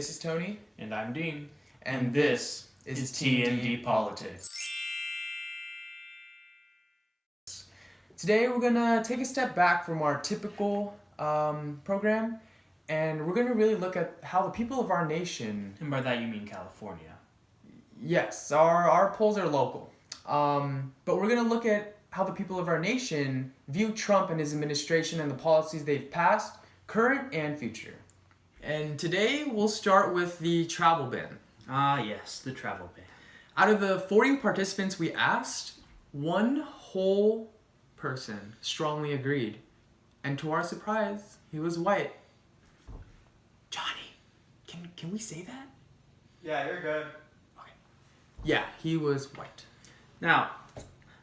This is Tony. And I'm Dean. And this is T&D Politics. Today we're going to take a step back from our typical program, and we're going to really look at how the people of our nation... And by that you mean California. Yes, our polls are local. But we're going to look at how the people of our nation view Trump and his administration and the policies they've passed, current and future. And today we'll start with the travel ban. Ah, yes, the travel ban. Out of the 40 participants we asked, one whole person strongly agreed. And to our surprise, he was white. Johnny, can we say that? Yeah, you're good. Okay. Yeah, he was white. Now,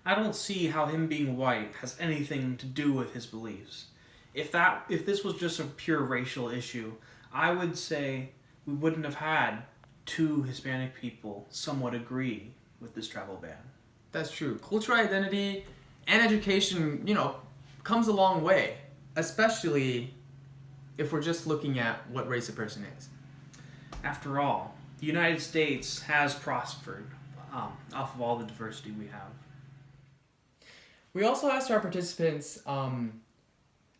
I don't see how him being white has anything to do with his beliefs. If this was just a pure racial issue, I would say we wouldn't have had two Hispanic people somewhat agree with this travel ban. That's true. Cultural identity and education, comes a long way, especially if we're just looking at what race a person is. After all, the United States has prospered off of all the diversity we have. We also asked our participants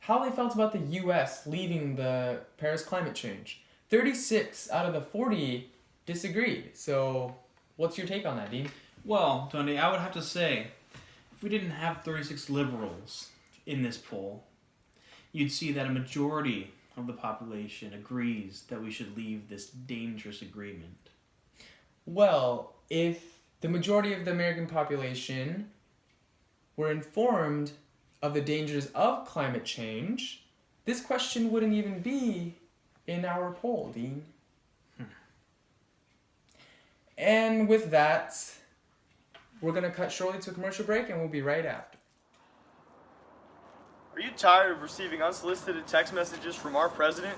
how they felt about the U.S. leaving the Paris climate change. 36 out of the 40 disagreed. So what's your take on that, Dean? Well, Tony, I would have to say, if we didn't have 36 liberals in this poll, you'd see that a majority of the population agrees that we should leave this dangerous agreement. Well, if the majority of the American population were informed of the dangers of climate change, this question wouldn't even be in our poll, Dean. And with that, we're going to cut shortly to a commercial break, and we'll be right after. Are you tired of receiving unsolicited text messages from our president?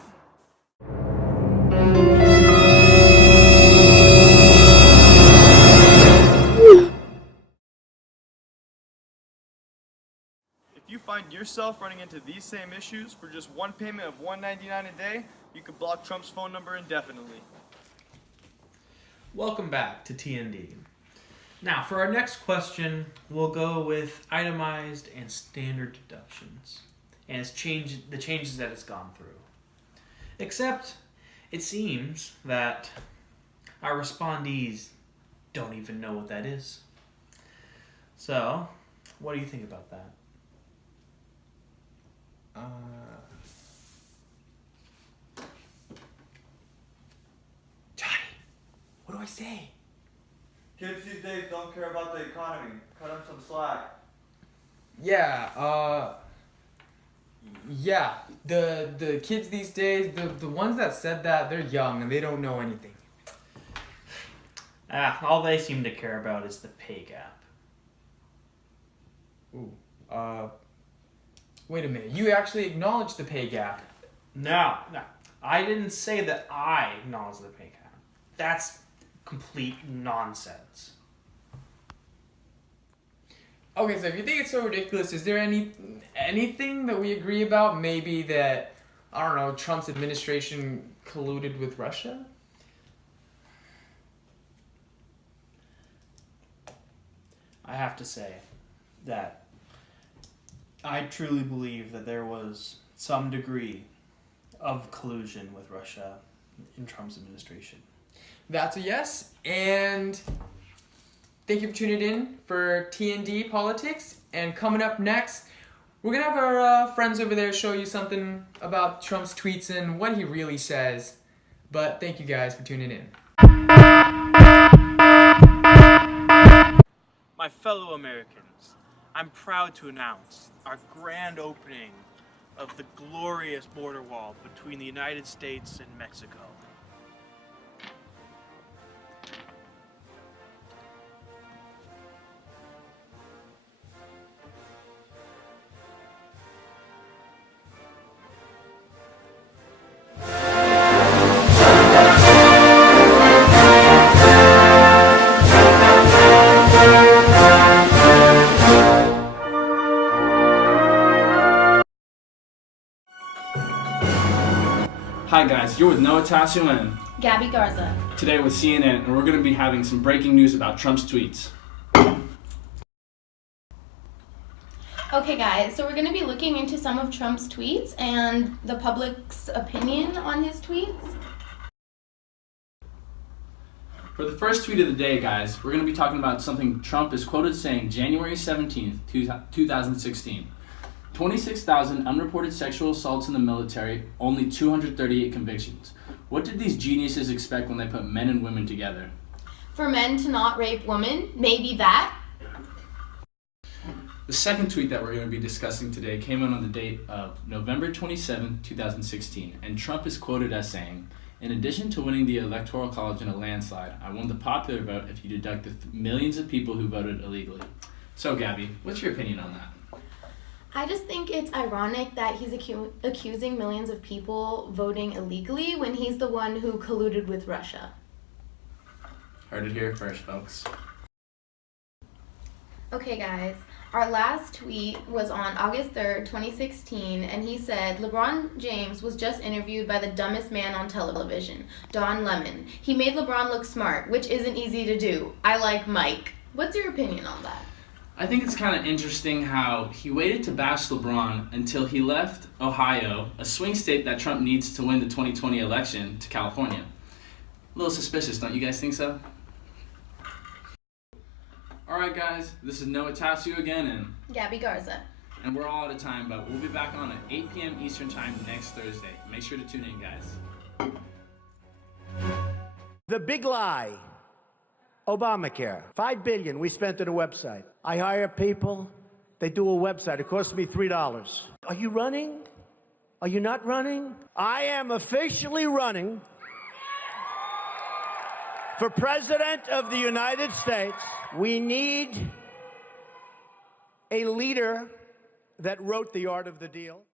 If you find yourself running into these same issues for just one payment of $1.99 a day, you can block Trump's phone number indefinitely. Welcome back to TND. Now, for our next question, we'll go with itemized and standard deductions and the changes that it's gone through. Except, it seems that our respondees don't even know what that is. So, what do you think about that? Johnny, what do I say? Kids these days don't care about the economy. Cut them some slack. Yeah, the kids these days, the ones that said that, they're young and they don't know anything. All they seem to care about is the pay gap. Ooh, wait a minute. You actually acknowledge the pay gap. No. I didn't say that I acknowledge the pay gap. That's complete nonsense. Okay, so if you think it's so ridiculous, is there anything that we agree about? Maybe that, I don't know, Trump's administration colluded with Russia? I have to say that I truly believe that there was some degree of collusion with Russia in Trump's administration. That's a yes, and thank you for tuning in for T&D Politics. And coming up next, we're going to have our friends over there show you something about Trump's tweets and what he really says. But thank you guys for tuning in. My fellow Americans, I'm proud to announce our grand opening of the glorious border wall between the United States and Mexico. Hi guys, you're with Tasew, and Gabby Garza. Today with CNN, and we're going to be having some breaking news about Trump's tweets. Okay guys, so we're going to be looking into some of Trump's tweets and the public's opinion on his tweets. For the first tweet of the day, guys, we're going to be talking about something Trump is quoted saying January 17th, 2016. 26,000 unreported sexual assaults in the military, only 238 convictions. What did these geniuses expect when they put men and women together? For men to not rape women, maybe that. The second tweet that we're going to be discussing today came in on the date of November 27, 2016, and Trump is quoted as saying, "In addition to winning the Electoral College in a landslide, I won the popular vote if you deduct the millions of people who voted illegally." So, Gabby, what's your opinion on that? I just think it's ironic that he's accusing millions of people voting illegally when he's the one who colluded with Russia. Heard it here first, folks. Okay guys, our last tweet was on August 3rd, 2016, and he said, LeBron James was just interviewed by the dumbest man on television, Don Lemon. He made LeBron look smart, which isn't easy to do. I like Mike. What's your opinion on that? I think it's kind of interesting how he waited to bash LeBron until he left Ohio, a swing state that Trump needs to win the 2020 election, to California. A little suspicious, don't you guys think so? Alright guys, this is Noah Tasew again, Gabby Garza. and we're all out of time, but we'll be back on at 8 p.m. Eastern Time next Thursday. Make sure to tune in, guys. The big lie. Obamacare. $5 billion we spent on a website. I hire people. They do a website. It costs me $3. Are you running? Are you not running? I am officially running for President of the United States. We need a leader that wrote The Art of the Deal.